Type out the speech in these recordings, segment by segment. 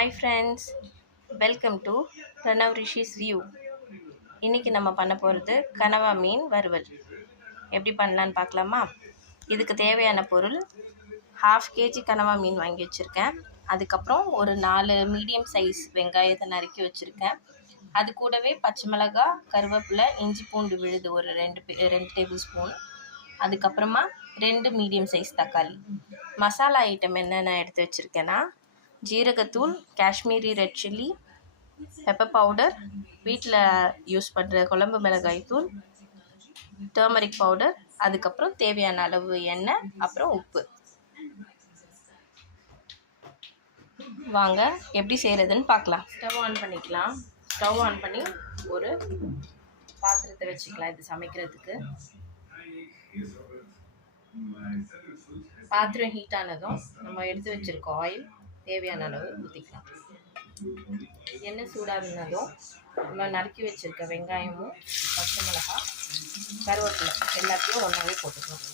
Hi friends, welcome to Pranav rishis view. இன்றைக்கி நம்ம பண்ண போகிறது கனவா மீன் வறுவல். எப்படி பண்ணலான்னு பார்க்கலாமா? இதுக்கு தேவையான பொருள், 1/2 kg கனவா மீன் வாங்கி வச்சுருக்கேன். அதுக்கப்புறம் ஒரு 4 மீடியம் சைஸ் வெங்காயத்தை நறுக்கி வச்சுருக்கேன். அது கூடவே பச்சை மிளகாய், கருவேப்பிலை, இஞ்சி பூண்டு விழுது ஒரு 2 டேபிள் ஸ்பூன். அதுக்கப்புறமா 2 மீடியம் சைஸ் தக்காளி. மசாலா ஐட்டம் என்னென்ன எடுத்து வச்சுருக்கேன்னா, ஜீரகத்தூள், Kashmiri red chilli, pepper powder, வீட்டில் யூஸ் பண்ணுற குழம்பு மிளகாய் தூள், டர்மரிக் பவுடர், அதுக்கப்புறம் தேவையான அளவு எண்ணெய், அப்புறம் உப்பு. வாங்க எப்படி செய்கிறதுன்னு பார்க்கலாம். ஸ்டவ் ஆன் பண்ணிக்கலாம். ஸ்டவ் ஆன் பண்ணி ஒரு பாத்திரத்தை வச்சுக்கலாம். இது சமைக்கிறதுக்கு பாத்திரம் ஹீட் ஆனதும் நம்ம எடுத்து வச்சுருக்க ஆயில் தேவையான அளவு ஊற்றிக்கலாம். எண்ணெய் சூடானதும் நம்ம நறுக்கி வச்சுருக்க வெங்காயமும், பச்சை மிளகாய், கருவேப்பிலை எல்லாத்தையும் ஒன்றாவே போட்டுக்கலாம்.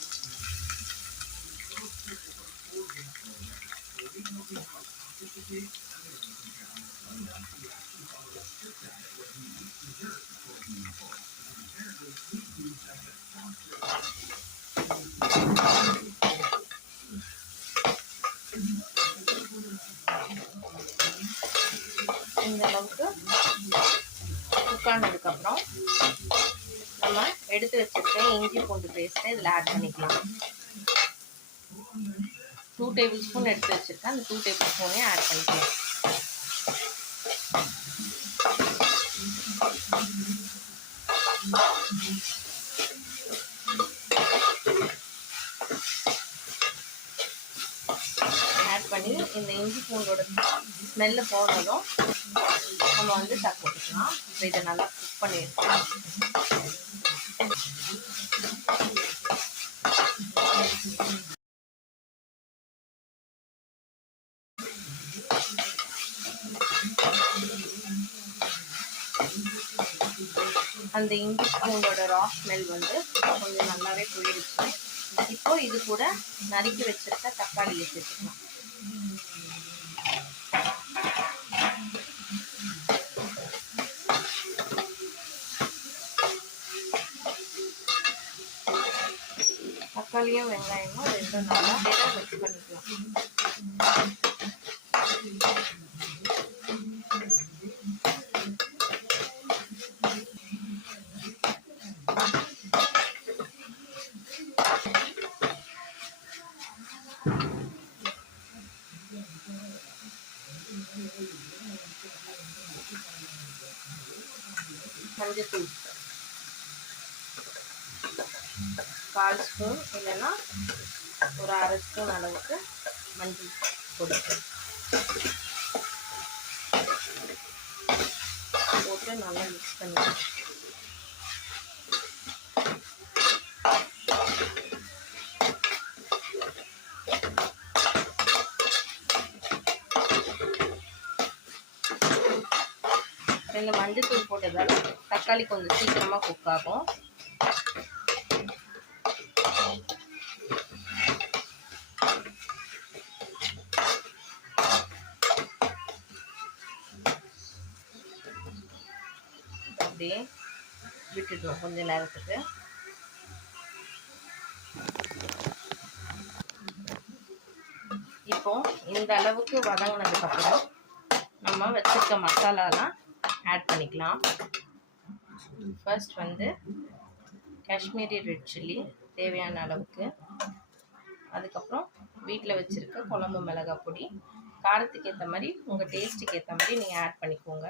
இந்த அளவுக்கு குக் ஆனதுக்கப்புறம் நம்ம எடுத்து வச்சிருக்க இஞ்சி பூண்டு பேஸ்ட்டை இதில் ஆட் பண்ணிக்கலாம். 2 டேபிள் ஸ்பூன் எடுத்து வச்சுருக்கேன். அந்த 2 டேபிள் ஸ்பூனையும் ஆட் பண்ணிக்கலாம். ஆட் பண்ணி இந்த இஞ்சி பூண்டோட ஸ்மெல்லு போனதும் நம்ம தக்காளி போட்டுக்கலாம். இப்போ இதை நல்லா குக் பண்ணிடலாம். அந்த இஞ்சி பூண்டோட ரா ஸ்மெல் கொஞ்சம் நல்லாவே போயிடுச்சு. இப்போ இது கூட நறுக்கி வச்சிருக்க தக்காளியை சேர்த்துக்கலாம். தக்காளியும் வெங்காயமும் ரெண்டும் நல்லா மிக்ஸ் பண்ணிக்கலாம். மஞ்சத்தூள் 1/4 ஸ்பூன் இல்லைன்னா ஒரு 1/2 ஸ்பூன் அளவுக்கு மஞ்சள் பொடி போட்டு நல்லா மிக்ஸ் பண்ணிக்கலாம். இந்த மஞ்சத்தூள் போட்டதால் தக்காளி கொஞ்சம் சீக்கிரமாக குக் ஆகும். அப்படியே விட்டுடுவோம் கொஞ்ச நேரத்துக்கு. இப்போ இந்த அளவுக்கு வதங்கினதுக்கப்புறம் நம்ம வச்சிருக்க மசாலாலாம் ஆட் பண்ணிக்கலாம். ஃபர்ஸ்ட் காஷ்மீரி ரெட் சில்லி தேவையான அளவுக்கு, அதுக்கப்புறம் வீட்டில் வச்சுருக்க குழம்பு மிளகாய் பொடி, காரத்துக்கு ஏற்ற மாதிரி உங்கள் டேஸ்ட்டுக்கு ஏற்ற மாதிரி நீங்கள் ஆட் பண்ணிக்கோங்க.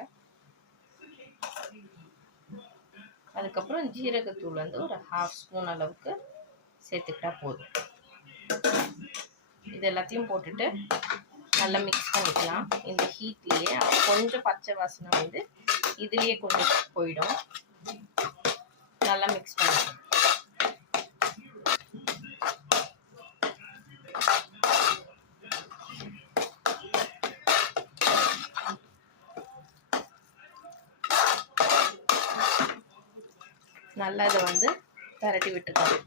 அதுக்கப்புறம் ஜீரகத்தூள் ஒரு 1/2 ஸ்பூன் அளவுக்கு சேர்த்துக்கிட்டா போதும். இது எல்லாத்தையும் போட்டுட்டு நல்லா மிக்ஸ் பண்ணிக்கலாம் இந்த ஹீட்லேயே. கொஞ்சம் பச்சை வாசனை இதுலேயே கொஞ்சம் போயிடும். நல்லா மிக்ஸ் பண்ணிக்கலாம். நல்லா இதை திரட்டி விட்டுக்கலாம்.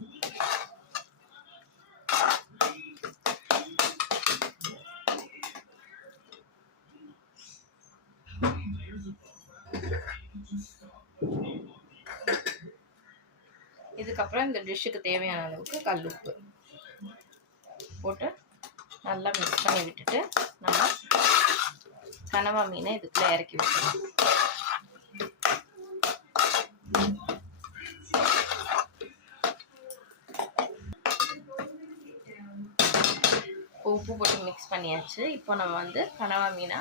இதுக்கப்புறம் இந்த டிஷ்ஷுக்கு தேவையான அளவுக்கு கல்லுப்பு போட்டு நல்லா மிக்ஸ் பண்ணி விட்டுட்டு நம்ம கனவா மீனை இதுக்குள்ளே இறக்கி விட்டுருவோம். உப்பு போட்டு மிக்ஸ் பண்ணியாச்சு. இப்போ நம்ம வந்து கனவா மீனை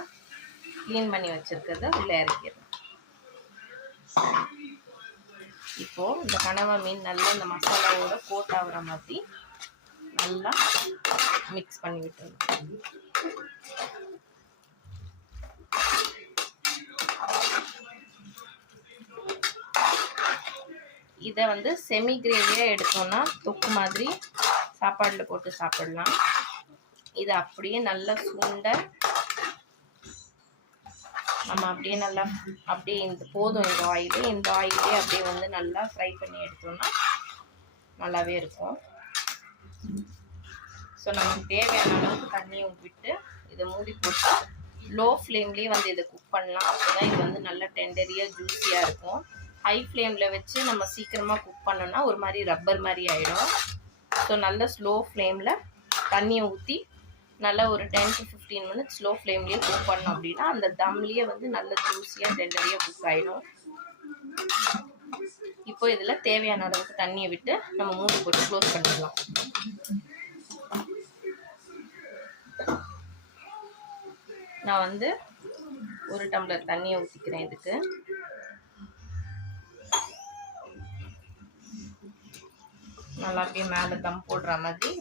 க்ளீன் பண்ணி வச்சுருக்கிறத உள்ளே இறக்கிடலாம். இப்போது இந்த கனவா மீன் நல்லா இந்த மசாலாவோட கோட் ஆகுற மாதிரி நல்லா மிக்ஸ் பண்ணி விட்டுருணும். இதை வந்து செமி கிரேவியாக எடுத்தோம்னா தொக்கு மாதிரி சாப்பாடில் போட்டு சாப்பிடலாம். இதை அப்படியே நல்லா சுண்ட நம்ம அப்படியே நல்லா அப்படியே இந்த போதும் இந்த ஆயிலே அப்படியே வந்து நல்லா ஃப்ரை பண்ணி எடுத்தோம்னா நல்லாவே இருக்கும். ஸோ நமக்கு தேவையான அளவுக்கு தண்ணியை விட்டு இதை மூடி போட்டு லோ ஃப்ளேம்லேயே வந்து இதை குக் பண்ணலாம். அப்போ தான் இது வந்து நல்லா டெண்டரியாக ஜூஸியாக இருக்கும். ஹை ஃப்ளேமில் வச்சு நம்ம சீக்கிரமாக குக் பண்ணோன்னா ஒரு மாதிரி ரப்பர் மாதிரி ஆகிடும். ஸோ நல்ல ஸ்லோ ஃப்ளேமில் தண்ணியை ஊற்றி நல்லா ஒரு 10 to 15 minutes ஸ்லோ ஃப்ளேம்லேயே குக் பண்ணோம் அப்படின்னா அந்த தம்லேயே வந்து நல்ல ஜூஸியாக டெண்டரியாக குக் ஆகிடும். இப்போ இதில் தேவையான அளவுக்கு தண்ணியை விட்டு நம்ம மூடி போட்டு க்ளோஸ் பண்ணிடலாம். நான் வந்து 1 டம்ளர் தண்ணியை ஊற்றிக்கிறேன். இதுக்கு நல்லா அப்படியே மேலே தம் போடுற மாதிரி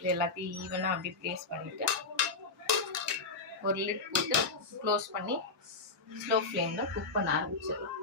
இது எல்லாத்தையும் ஈவனாக அப்படியே ப்ளேஸ் பண்ணிவிட்டு ஒரு லிட் போட்டு க்ளோஸ் பண்ணி ஸ்லோ ஃப்ளேமில் குக் பண்ண ஆரம்பிச்சிடலாம்.